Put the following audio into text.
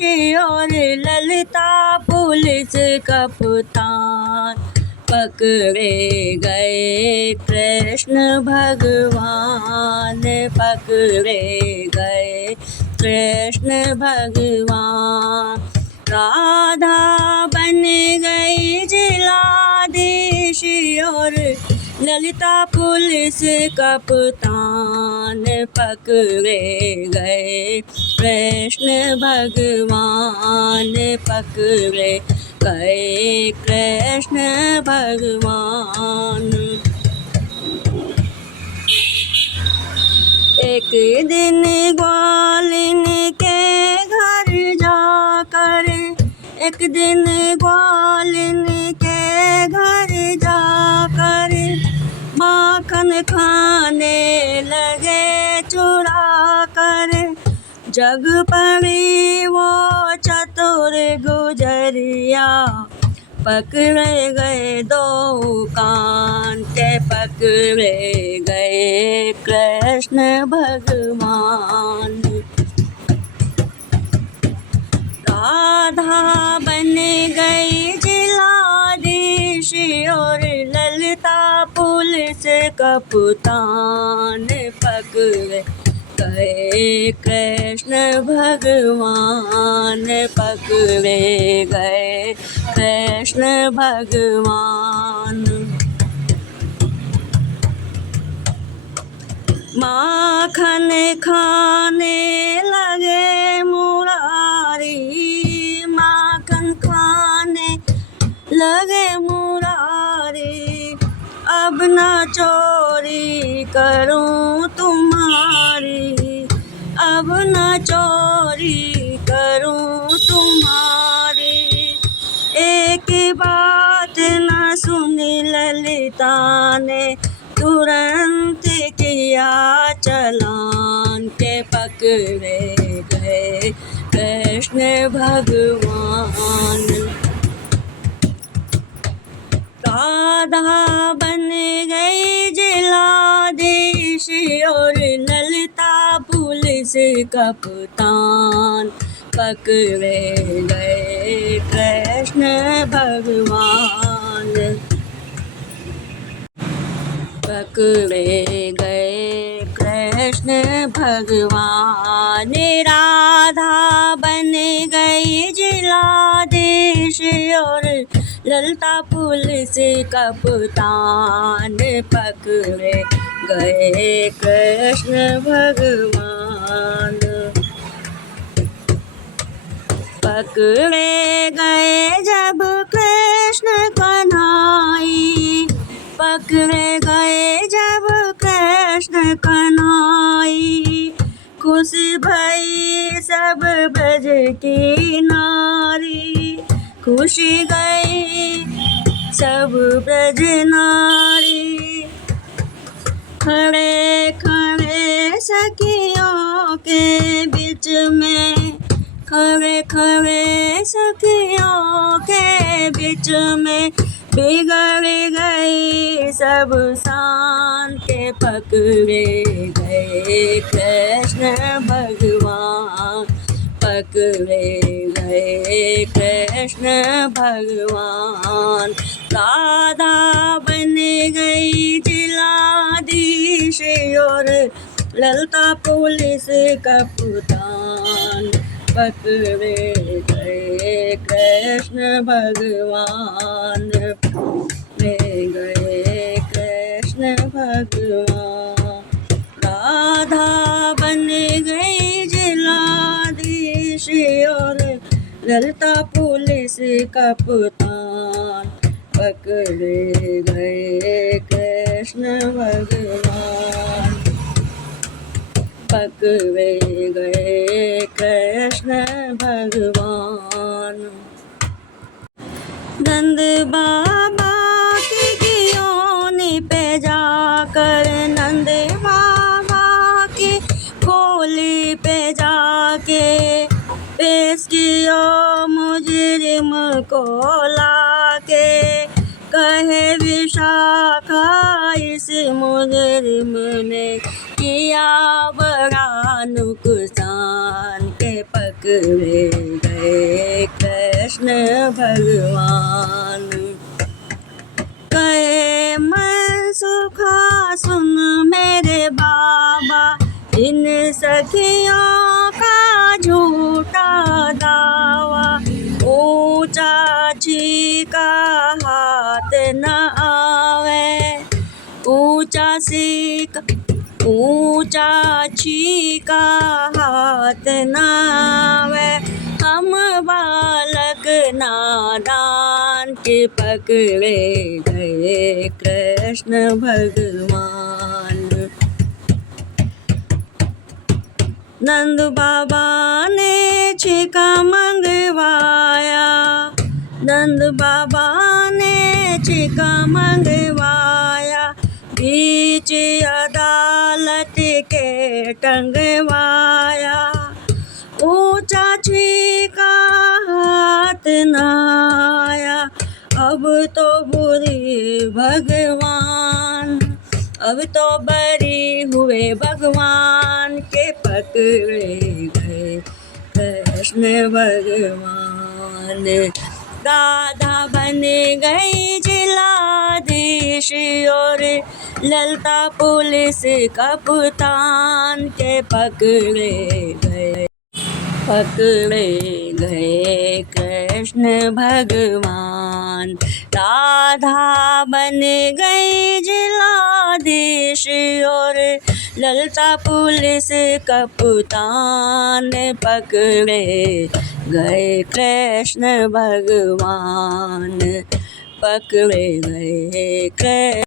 और ललिता पुलिस कप्तान पकड़े गए कृष्ण भगवान, पकड़े गए कृष्ण भगवान। राधा बन गई जिलाधीश और ललिता पुलिस कप्तान पकड़े गए कृष्ण भगवान, पकड़े गए कृष्ण भगवान। एक दिन ग्वालिन के घर जाकर, एक दिन ग्वालिन के घर जाकर माखन खाने लगे चुरा कर। जग पड़ी वो चतुर गुजरिया, पकड़े गए दो कान के, पकड़े गए कृष्ण भगवान। राधा बन गई जिलाधीश और ललिता पुलिस कप्तान पकड़े गए कृष्ण भगवान, पकड़े गए कृष्ण भगवान। माखन खाने लगे मुरारी, माखन खाने लगे मुरारी। अब न चोरी करूं तुम्हारी, अब न चोरी करूं तुम्हारी। एक बात न सुनी ललिता ने, तुरंत किया चालान के, पकड़े गए कृष्ण भगवान। राधा बन गई जिलाधीश और ललिता पुलिस कप्तान पकड़े गए कृष्ण भगवान, पकड़े गए कृष्ण भगवान। राधा बन गई जिलाधीश और ललिता पुलिस कप्तान पकड़े गए कृष्ण भगवान, पकड़े गए जब कृष्ण कन्हई, पकड़े गए जब कृष्ण कन्हई। खुश भई सब ब्रज की नारी, खुशी गई सब ब्रज नारी। खड़े खड़े सखियों के बीच में, खड़े खड़े सखियों के बीच में बिगड़ गई सब शान के, पकड़े गए कृष्ण भगवान, पकड़े गए कृष्ण भगवान। राधा बन गई जिलाधीश और ललिता पुलिस कप्तान पकड़े गए कृष्ण भगवान, पकड़े गए कृष्ण भगवान। राधा बन गई जिलाधीश और ललिता पुलिस कप्तान पकड़े गए कृष्ण भगवान, पकड़े गए कृष्ण भगवान। नंद बाबा की कियोनी पे जाकर, नंद बाबा की खोली पे जाके पेश कियो मुजरिम को लाके। कहे विशाखा इस मुजरिम ने किया बड़ा नुकसान के, पकड़े गए भगवान। कहे मनसुखा सुन मेरे बाबा, इन सखियों का झूठा दावा। ऊंचा चीका हाथ न आवे, ऊंचा चीका हाथ न आवे। हम बालक नादान के पकड़े गए कृष्ण भगवान। नंद बाबा ने छीका मंगवाया, नंद बाबा ने छीका मंगवाया। बीच अदालत के टंगवाया, ऊंचा छीका हाथ न आया। अब तो बुरी भगवान, अब तो बरी हुए भगवान के पकड़े गए कृष्ण भगवान। राधा बन गई जिलाधीश और ललता पुलिस कप्तान के पकड़े गए कृष्ण भगवान। राधा बन गई जिलाधीश और ललता पुलिस कप्तान पकड़े गए कृष्ण भगवान, पकड़े गए कृष्ण।